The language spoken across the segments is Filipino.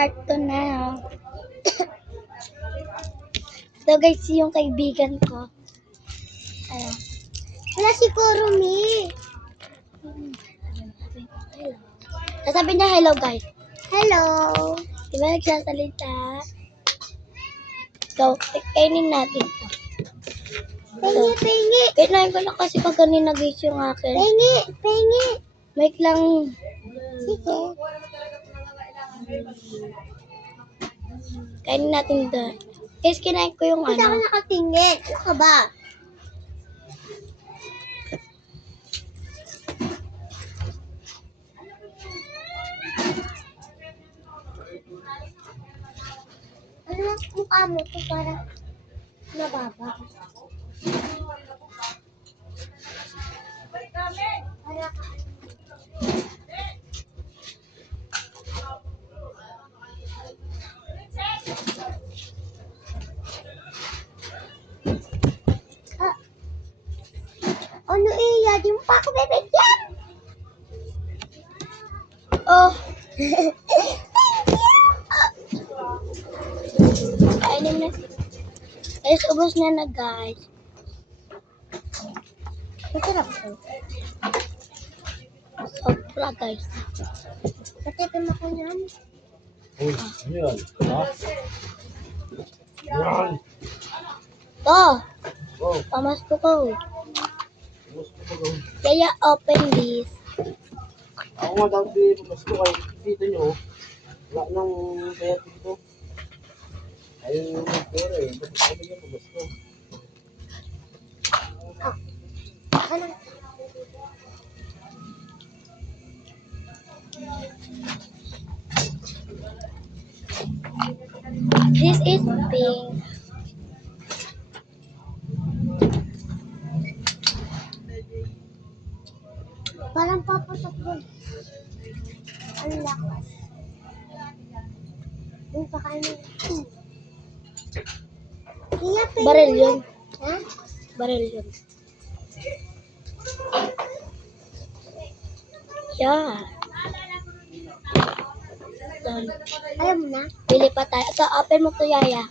Part 2 na. Ito guys, yung kaibigan ko. Ayan. Wala si Kurumi. Sasabihin niya hello guys. Hello. Di ba nagsasalita? So, kainin natin ito. Pengi. Kainain ko na kasi pag kanina guys yung akin. Pengi. Wait lang. Sige. Kainin natin ito. Guys, kinain ko yung Kasi ako ano. nakatingin. Ano ka ba? Ano ang mukha mo to para nababa? Para ka. Ah. Ano iya? Di mo pa ako bibigyan? Oh, kainin na. Guys, ubos na guys. Masarap to. Sobra guys. Patikim ako yan. Uy, ano yan? Ha? Yan! To, Oh, pamasko ko. gusto ko gawin. Kaya open this. Ako nga dati pumasko kay dito nyo. Wala nang kaya dito. Ayun yung pera eh. Ba't ako yung pumasko? Ano? This is pink. Parang papatok doon. Ang lakas. Yung pakainin. Iya, pengi. Baril yun. Ha? Baril yun. Yeah. Done. Ayaw mo na? Pili pa tayo. Ito, open mo to, Yaya.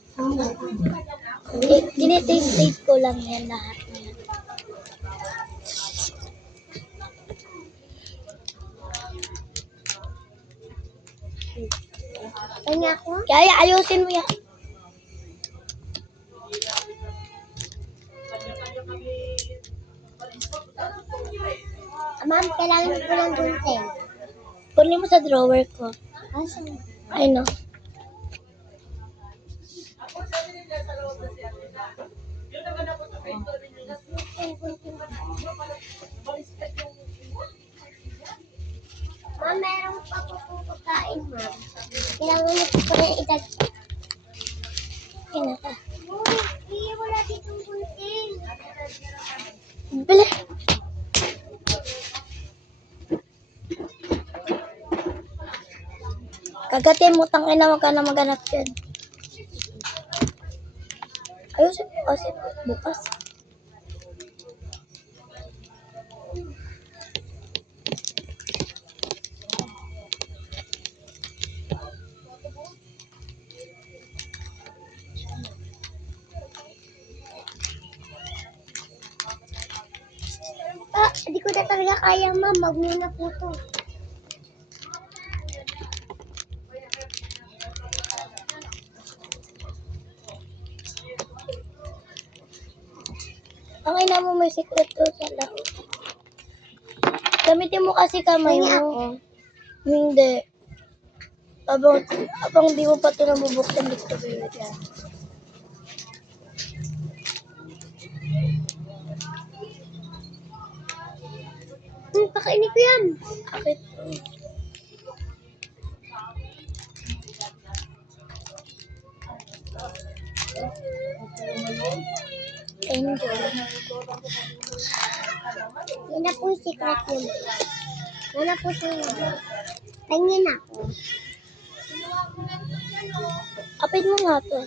Tinitaste ko lang yan lahat. Yan. Pengi ako? Yaya, ayusin mo yan. Ma'am, kailangan ko ng gunting. Kunin mo sa drawer ko. Asan? Ay, no. Ma'am, meron pa po pong pagkain, ma'am. Kailangan mo po rin idagdag. Kinaka. Uy, wala ditong gunting. Bili. Kagatin mo, tangina, wag ka na maghanap yan. Ayusin mo kasi bukas. Hindi ko na talaga kaya, ma'am. Magmuna po to. Tangina mo, may secret to sa loob. Gamitin mo kasi kamay Kaya mo. ako. Hindi. Abang di mo pa ito nabubuksan dito, baby. Yan. Pakainin ko yan. Akit. Enjoy. Yan na po yung secret yun. Yan na po siya. Tingin ako. Apit mo nga to.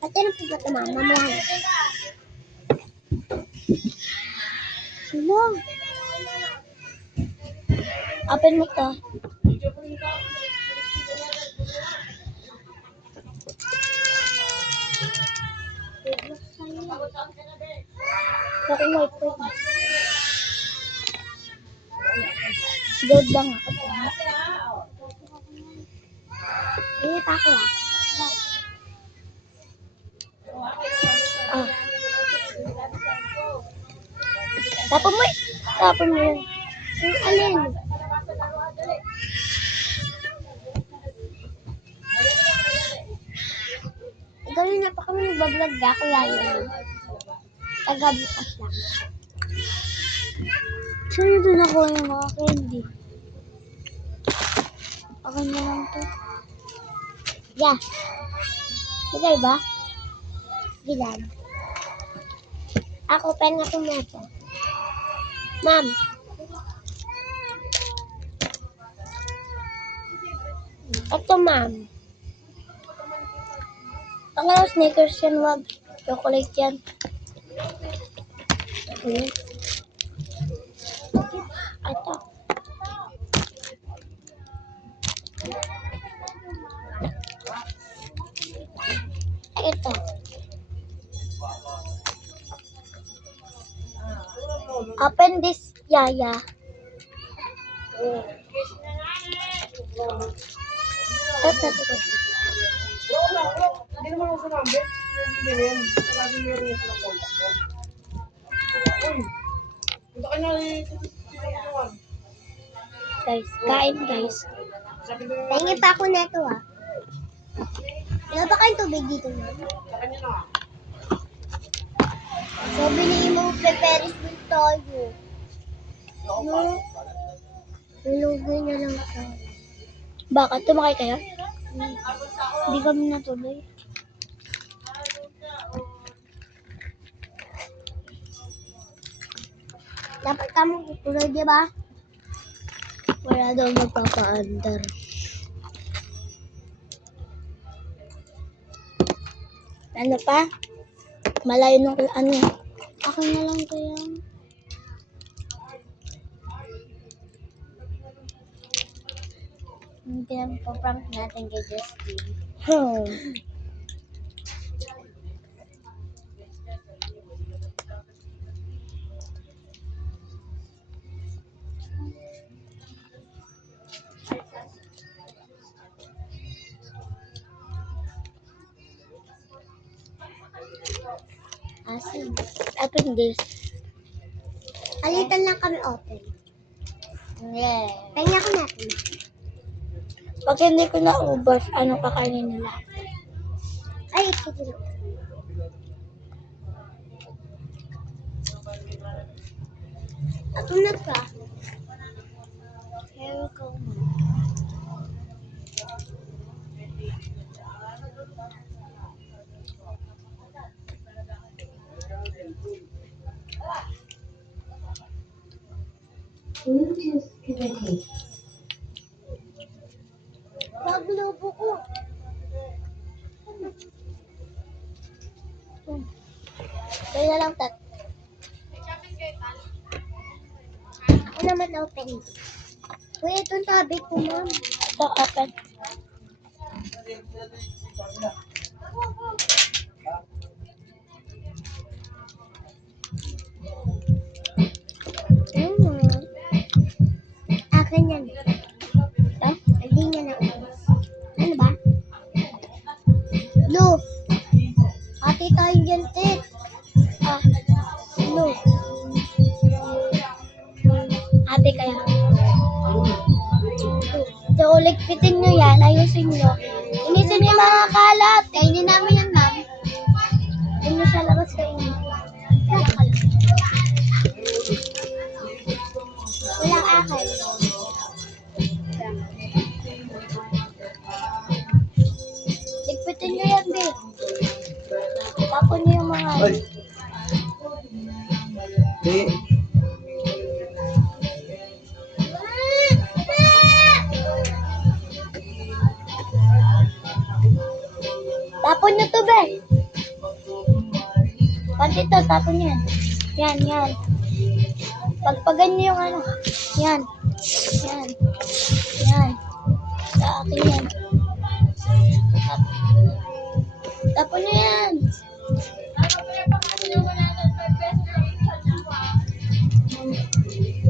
Pati na po ba ito, ma'am? Mamaya na. Ano? Open mo to. Bakit mo ito? Load lang ako. Init ako ah. Ah. Tapon mo. Tapon mo yun. Yung alin? Ganun na pa kami nagbablog ka, kuya yun. Taga-bukas lang. Saan doon ako yung mga candy? Ako na lang to. Yeah. Bigay ba? Gilan. Ako, pen nga pumeto. Ma'am. Ito, ma'am. Ang ano, Snickers yan, wag. Chocolate yan. Okay. Ito. Ito. Open this, Yaya. Ito. Hindi naman ako sumambi. Hindi rin. Lagi meron yung silang contact yan. Uy! Punta ka na tinutulungan. Guys, kain guys. Sabi na yung Tingin pa ako neto ah. Wala ba kayong tubig dito na? sa kanya na. So, binili mo prepares with tayo. No? Nalugay na lang tayo. Bakit? Tumakay kayo? Hindi kami natuloy. Dapat kami tutuloy, di ba? Wala daw magpapa-under. Ano pa? Malayo nung ano. Ako na lang kaya. Hindi naman pa-prank natin kay Justin. Asin. Open this. Alitan lang kami open. Yeah. Kanya ko natin. Pag hindi ko naubos, ano kakainin nila? Ay, ito din. Ako na pa. Here we go. Bluetooth connected. Maglubo ko. Kaya na lang tat. Ako naman open. Kuya, itong tabi ko, ma'am. Ito, open. Akin yan. Ito? Hindi niya na. Ano ba? Blue. Ate tayo dyan, Tit. Ah, Blue. ate kaya. So, ligpitin nyo yan. Ayusin nyo. Inisin nyo yung mga kalat. Kainin namin yan, ma'am. Doon nyo sa labas kainin. Walang akin. Ligpitin nyo yan, babe. Tapon nyo yung mga... Ay! Di. Tapon nyo to, be. Pati to, tapon yan. Yan, yan. Pagpagan niyo yung ano. Yan. Yan. Yan. Sa akin yan. Tapos